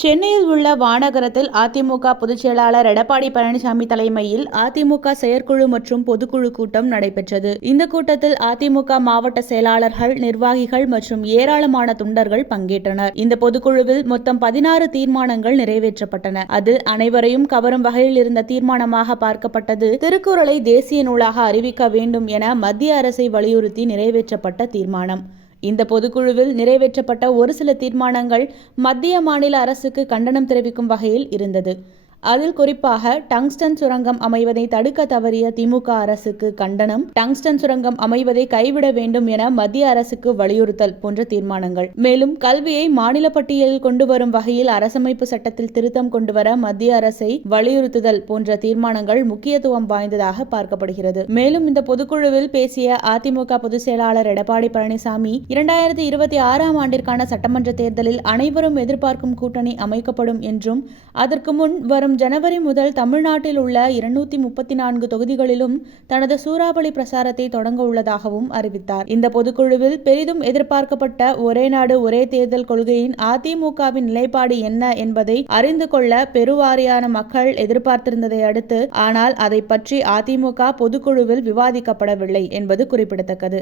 சென்னையில் உள்ள வானகரத்தில் அதிமுக பொதுச் செயலாளர் எடப்பாடி பழனிசாமி தலைமையில் அதிமுக செயற்குழு மற்றும் பொதுக்குழு கூட்டம் நடைபெற்றது. இந்த கூட்டத்தில் அதிமுக மாவட்ட செயலாளர்கள், நிர்வாகிகள் மற்றும் ஏராளமான தொண்டர்கள் பங்கேற்றனர். இந்த பொதுக்குழுவில் மொத்தம் 16 தீர்மானங்கள் நிறைவேற்றப்பட்டன. அதில் அனைவரையும் கவரும் வகையில் இருந்த தீர்மானமாக பார்க்கப்பட்டது திருக்குறளை தேசிய நூலாக அறிவிக்க வேண்டும் என மத்திய அரசை வலியுறுத்தி நிறைவேற்றப்பட்ட தீர்மானம். இந்த பொதுக்குழுவில் நிறைவேற்றப்பட்ட ஒரு சில தீர்மானங்கள் மத்திய, மாநில அரசுக்கு கண்டனம் தெரிவிக்கும் வகையில் இருந்தது. அதில் குறிப்பாக டங்ஸ்டன் சுரங்கம் அமைவதை தடுக்க தவறிய திமுக அரசுக்கு கண்டனம், டங்ஸ்டன் சுரங்கம் அமைவதை கைவிட வேண்டும் என மத்திய அரசுக்கு வலியுறுத்தல் போன்ற தீர்மானங்கள். மேலும் கல்வியை மாநில பட்டியலில் கொண்டு வரும் வகையில் அரசமைப்பு சட்டத்தில் திருத்தம் கொண்டுவர மத்திய அரசை வலியுறுத்துதல் போன்ற தீர்மானங்கள் முக்கியத்துவம் வாய்ந்ததாக பார்க்கப்படுகிறது. மேலும் இந்த பொதுக்குழுவில் பேசிய அதிமுக பொதுச் செயலாளர் எடப்பாடி பழனிசாமி, 2026ஆம் ஆண்டிற்கான சட்டமன்ற தேர்தலில் அனைவரும் எதிர்பார்க்கும் கூட்டணி அமைக்கப்படும் என்றும், அதற்கு முன் வரும் ஜனவரி முதல் தமிழ்நாட்டில் உள்ள 234 தொகுதிகளிலும் தனது சூறாவளி பிரசாரத்தை தொடங்க உள்ளதாகவும் அறிவித்தார். இந்த பொதுக்குழுவில் பெரிதும் எதிர்பார்க்கப்பட்ட ஒரே நாடு ஒரே தேர்தல் கொள்கையின் அதிமுகவின் நிலைப்பாடு என்ன என்பதை அறிந்து கொள்ள பெருவாரியான மக்கள் எதிர்பார்த்திருந்ததை அடுத்து, ஆனால் அதை பற்றி அதிமுக பொதுக்குழுவில் விவாதிக்கப்படவில்லை என்பது குறிப்பிடத்தக்கது.